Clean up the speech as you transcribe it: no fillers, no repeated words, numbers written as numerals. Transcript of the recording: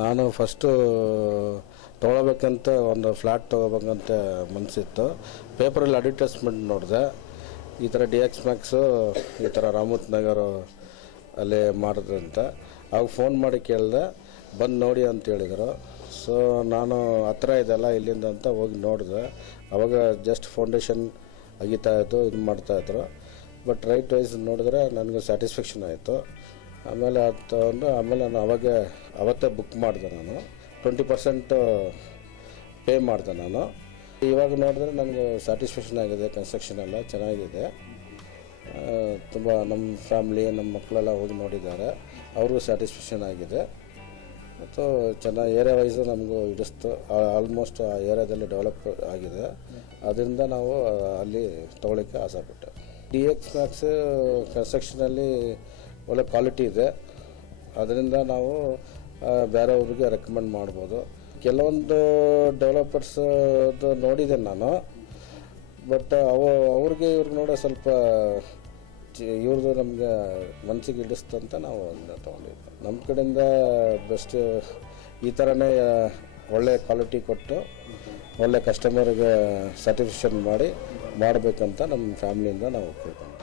ನಾನು ಫಸ್ಟು ತೊಗೊಳ್ಬೇಕಂತ ಒಂದು ಫ್ಲ್ಯಾಟ್ ತೊಗೋಬೇಕಂತ ಮನಸ್ಸಿತ್ತು. ಪೇಪರಲ್ಲಿ ಅಡ್ವರ್ಟೈಸ್ಮೆಂಟ್ ನೋಡಿದೆ, ಈ ಥರ ಡಿ ಎಕ್ಸ್ ಮ್ಯಾಕ್ಸು ಈ ಥರ ರಾಮೂತ್ ನಗರ ಅಲ್ಲಿ ಮಾಡಿದ್ರಂತ. ಅವಾಗ ಫೋನ್ ಮಾಡಿ ಕೇಳಿದೆ, ಬಂದು ನೋಡಿ ಅಂತ ಹೇಳಿದರು. ಸೊ ನಾನು ಹತ್ರ ಇದೆಲ್ಲ ಇಲ್ಲಿಂದ ಅಂತ ಹೋಗಿ ನೋಡಿದೆ. ಅವಾಗ ಜಸ್ಟ್ ಫೌಂಡೇಶನ್ ಅಗಿತಾಯಿತ್ತು, ಇದು ಮಾಡ್ತಾಯಿದ್ರು. ಬಟ್ ರೈಟ್ ವೈಸ್ ನೋಡಿದ್ರೆ ನನಗೆ ಸ್ಯಾಟಿಸ್ಫ್ಯಾಕ್ಷನ್ ಆಯಿತು. ಆಮೇಲೆ ಅದು ತಗೊಂಡು ಆಮೇಲೆ ನಾನು ಅವತ್ತೇ ಬುಕ್ ಮಾಡಿದೆ. ನಾನು 20% ಪೇ ಮಾಡಿದೆ ನಾನು. ಇವಾಗ ನೋಡಿದ್ರೆ ನನಗೆ ಸ್ಯಾಟಿಸ್ಫ್ಯಾಕ್ಷನ್ ಆಗಿದೆ. ಕನ್ಸ್ಟ್ರಕ್ಷನ್ ಎಲ್ಲ ಚೆನ್ನಾಗಿದೆ. ತುಂಬ ನಮ್ಮ ಫ್ಯಾಮ್ಲಿ, ನಮ್ಮ ಮಕ್ಕಳೆಲ್ಲ ಹೋಗಿ ನೋಡಿದ್ದಾರೆ, ಅವ್ರಿಗೂ ಸ್ಯಾಟಿಸ್ಫ್ಯಾಕ್ಷನ್ ಆಗಿದೆ. ಮತ್ತು ಚೆನ್ನಾಗಿ ಏರಿಯಾ ವೈಸು ನಮಗೂ ಹಿಡಿಸ್ತು. ಆಲ್ಮೋಸ್ಟ್ ಆ ಏರಿಯಾದಲ್ಲಿ ಡೆವಲಪ್ ಆಗಿದೆ. ಅದರಿಂದ ನಾವು ಅಲ್ಲಿ ತೊಗೊಳ್ಳೋಕ್ಕೆ ಆಸೆಪಟ್ಟೆ. ಡಿ ಎಕ್ಸ್ ಮ್ಯಾಕ್ಸ್ ಕನ್ಸ್ಟ್ರಕ್ಷನಲ್ಲಿ ಒಳ್ಳೆ ಕ್ವಾಲಿಟಿ ಇದೆ. ಅದರಿಂದ ನಾವು ಬೇರೆಯವ್ರಿಗೆ ರೆಕಮೆಂಡ್ ಮಾಡ್ಬೋದು. ಕೆಲವೊಂದು ಡೆವಲಪರ್ಸ್ದು ನೋಡಿದೆ ನಾನು, ಬಟ್ ಅವ್ರಿಗೆ ನೋಡೋ ಸ್ವಲ್ಪ ಇವ್ರದ್ದು ನಮಗೆ ಮನಸ್ಸಿಗೆ ಹಿಡಿಸ್ತಂತ ನಾವು ಅದನ್ನ ತೊಗೊಂಡಿದ್ವಿ. ನಮ್ಮ ಕಡೆಯಿಂದ ಬೆಸ್ಟ್ ಈ ಥರನೇ ಒಳ್ಳೆ ಕ್ವಾಲಿಟಿ ಕೊಟ್ಟು ಒಳ್ಳೆ ಕಸ್ಟಮರ್ಗೆ ಸ್ಯಾಟಿಸ್ಫ್ಯಾಕ್ಷನ್ ಮಾಡಬೇಕಂತ ನಮ್ಮ ಫ್ಯಾಮ್ಲಿಯಿಂದ ನಾವು ಕೇಳ್ಕೊಂಡು